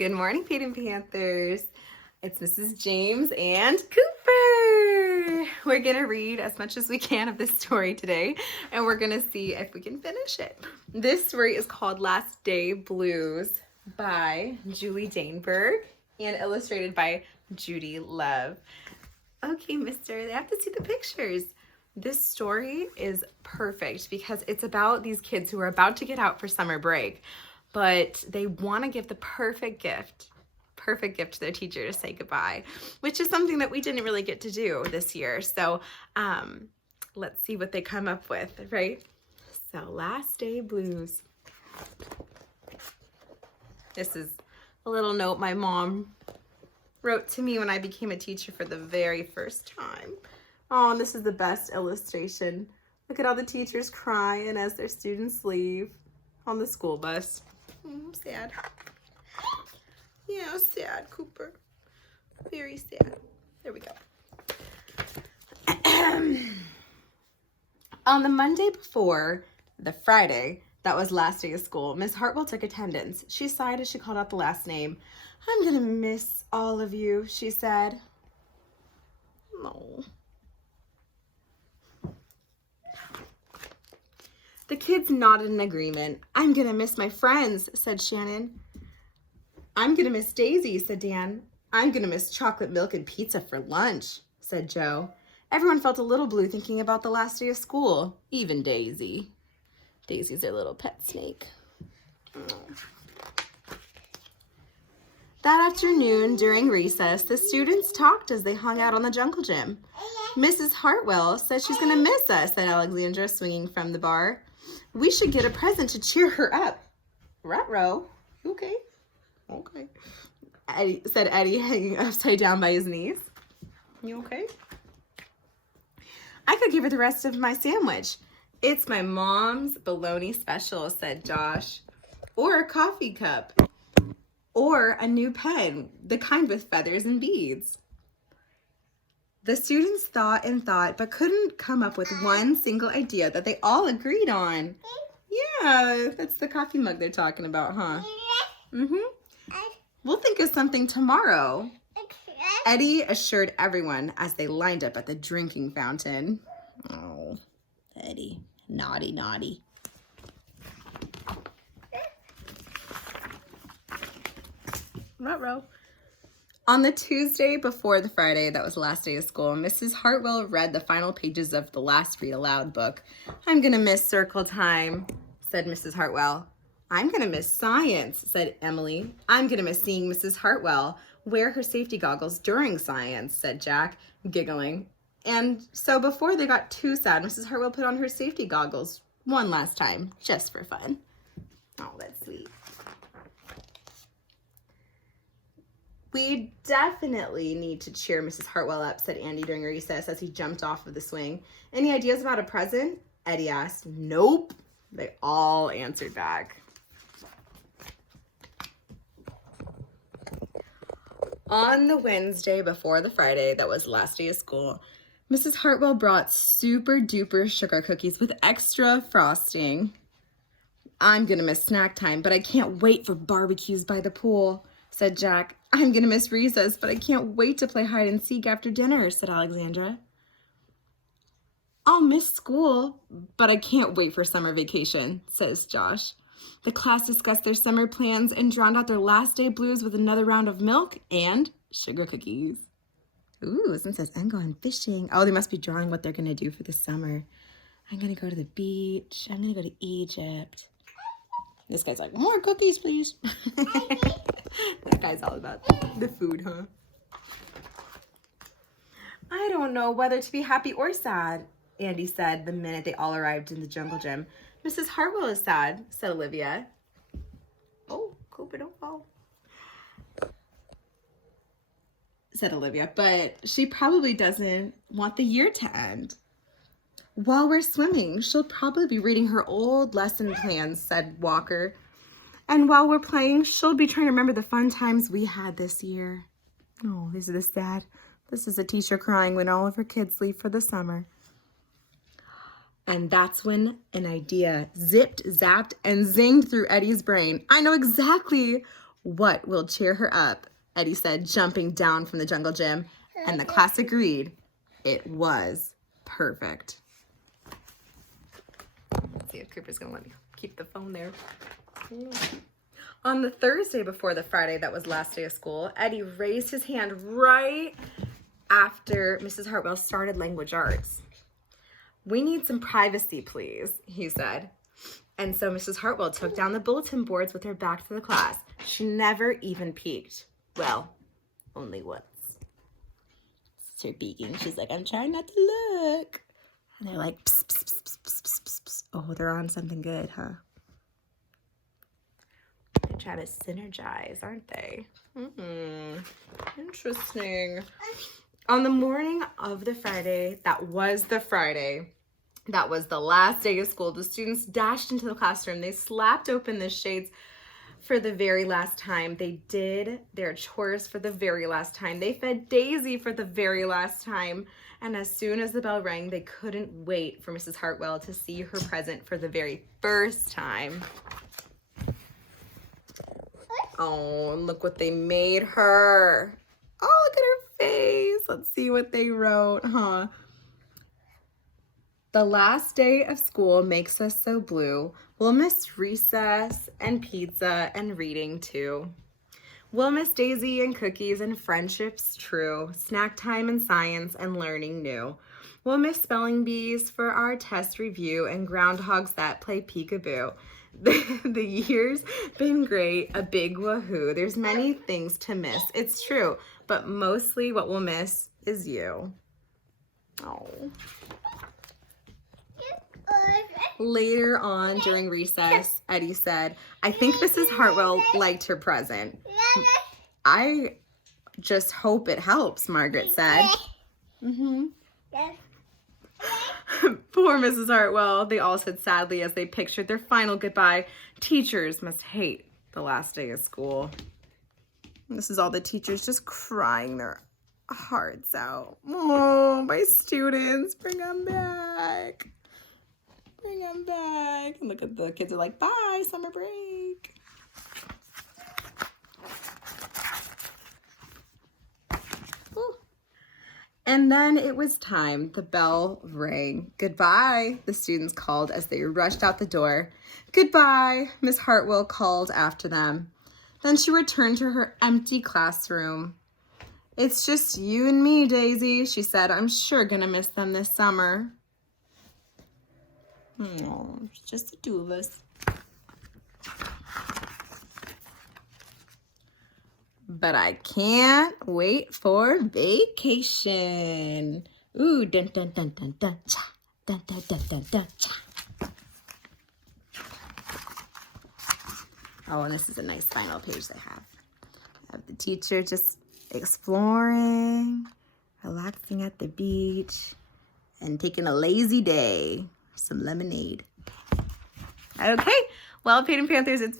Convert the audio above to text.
Good morning, Peyton Panthers. It's Mrs. James and Cooper. We're going to read as much as we can of this story today, and we're going to see if we can finish it. This story is called Last Day Blues by Judy Danneberg and illustrated by Judy Love. Okay, mister, they have to see the pictures. This story is perfect because it's about these kids who are about to get out for summer break, but they want to give the perfect gift to their teacher to say goodbye, which is something that we didn't really get to do this year. So let's see what they come up with, right? So Last Day Blues. This is a little note my mom wrote to me when I became a teacher for the very first time. Oh, and this is the best illustration. Look at all the teachers crying as their students leave on the school bus. Sad. Yeah, sad, Cooper. Very sad. There we go. On the Monday before the Friday that was last day of school, Miss Hartwell took attendance. She sighed as she called out the last name. "I'm gonna miss all of you," she said. No. The kids nodded in agreement. "I'm gonna miss my friends," said Shannon. "I'm gonna miss Daisy," said Dan. "I'm gonna miss chocolate milk and pizza for lunch," said Joe. Everyone felt a little blue thinking about the last day of school, even Daisy. Daisy's their little pet snake. Oh. That afternoon, during recess, the students talked as they hung out on the jungle gym. "Mrs. Hartwell says she's going to miss us," said Alexandra, swinging from the bar. "We should get a present to cheer her up." "Ruh-roh. Okay. Okay," said Eddie, hanging upside down by his knees. "You okay?" "I could give her the rest of my sandwich. It's my mom's bologna special," said Josh. "Or a coffee cup. Or a new pen, the kind with feathers and beads." The students thought and thought, but couldn't come up with one single idea that they all agreed on. Yeah, that's the coffee mug they're talking about, huh? "We'll think of something tomorrow," Eddie assured everyone as they lined up at the drinking fountain. Oh, Eddie, naughty, naughty. Ruh-roh. On the Tuesday before the Friday that was the last day of school, Mrs. Hartwell read the final pages of the last read aloud book. "I'm going to miss circle time," said Mrs. Hartwell. "I'm going to miss science," said Emily. "I'm going to miss seeing Mrs. Hartwell wear her safety goggles during science," said Jack, giggling. And so before they got too sad, Mrs. Hartwell put on her safety goggles one last time, just for fun. Oh, that's sweet. "We definitely need to cheer Mrs. Hartwell up," said Andy during recess as he jumped off of the swing. "Any ideas about a present?" Eddie asked. "Nope," they all answered back. On the Wednesday before the Friday that was last day of school, Mrs. Hartwell brought super duper sugar cookies with extra frosting. "I'm gonna miss snack time, but I can't wait for barbecues by the pool," said Jack. "I'm gonna miss recess, but I can't wait to play hide and seek after dinner," said Alexandra. "I'll miss school, but I can't wait for summer vacation," says Josh. The class discussed their summer plans and drowned out their last day blues with another round of milk and sugar cookies. Ooh, this one says, "I'm going fishing." Oh, they must be drawing what they're gonna do for the summer. "I'm gonna go to the beach. I'm gonna go to Egypt." This guy's like, "More cookies, please." This guy's all about the food, huh? "I don't know whether to be happy or sad," Andy said the minute they all arrived in the jungle gym. "Mrs. Hartwell is sad," said Olivia. "Oh, Cooper, don't fall," said Olivia, "but she probably doesn't want the year to end." "While we're swimming, she'll probably be reading her old lesson plans," said Walker. "And while we're playing, she'll be trying to remember the fun times we had this year." Oh, this is sad. This is a teacher crying when all of her kids leave for the summer. And that's when an idea zipped, zapped, and zinged through Eddie's brain. "I know exactly What will cheer her up? Eddie said, jumping down from the jungle gym. And the class agreed. It was perfect. Let's see if Cooper's going to let me keep the phone there. On the Thursday before the Friday that was last day of school, Eddie raised his hand right after Mrs. Hartwell started language arts. We need some privacy, please, he said. And so Mrs. Hartwell took down the bulletin boards with her back to the class. She never even peeked. Well, only once. Her peeking. She's like, I'm trying not to look. And they're like, psst, psst, psst, psst, psst, psst, psst. Oh, they're on something good, huh? They're trying to synergize, aren't they? Interesting. On the morning of the Friday, that was the last day of school, the students dashed into the classroom. They slapped open the shades for the very last time. They did their chores for the very last time. They fed Daisy for the very last time. And as soon as the bell rang, they couldn't wait for Mrs. Hartwell to see her present for the very first time. Oh, and look what they made her. Oh, look at her face. Let's see what they wrote, huh? The last day of school makes us so blue. We'll miss recess and pizza and reading too. We'll miss Daisy and cookies and friendships true, snack time and science and learning new. We'll miss spelling bees for our test review and groundhogs that play peekaboo. The year's been great, a big woohoo. There's many things to miss, it's true, but mostly what we'll miss is you. Oh. Later on during recess, Eddie said, I think Mrs. Hartwell liked her present. I just hope it helps, Margaret said. Poor Mrs. Hartwell, they all said sadly as they pictured their final goodbye. Teachers must hate the last day of school. And this is all the teachers just crying their hearts out. Oh, my students, bring them back. Bring them back. And look at the kids are like, bye, summer break. Ooh. And then it was time. The bell rang. Goodbye, the students called as they rushed out the door. Goodbye, Miss Hartwell called after them. Then she returned to her empty classroom. It's just you and me, Daisy, she said. I'm sure gonna miss them this summer. Oh, it's just the two of us. But I can't wait for vacation. Ooh, dun dun dun dun dun cha, dun dun dun dun dun cha. Oh, and this is a nice final page they have. I have the teacher just exploring, relaxing at the beach, and taking a lazy day. Some lemonade. Okay, well, Peyton Panthers, it's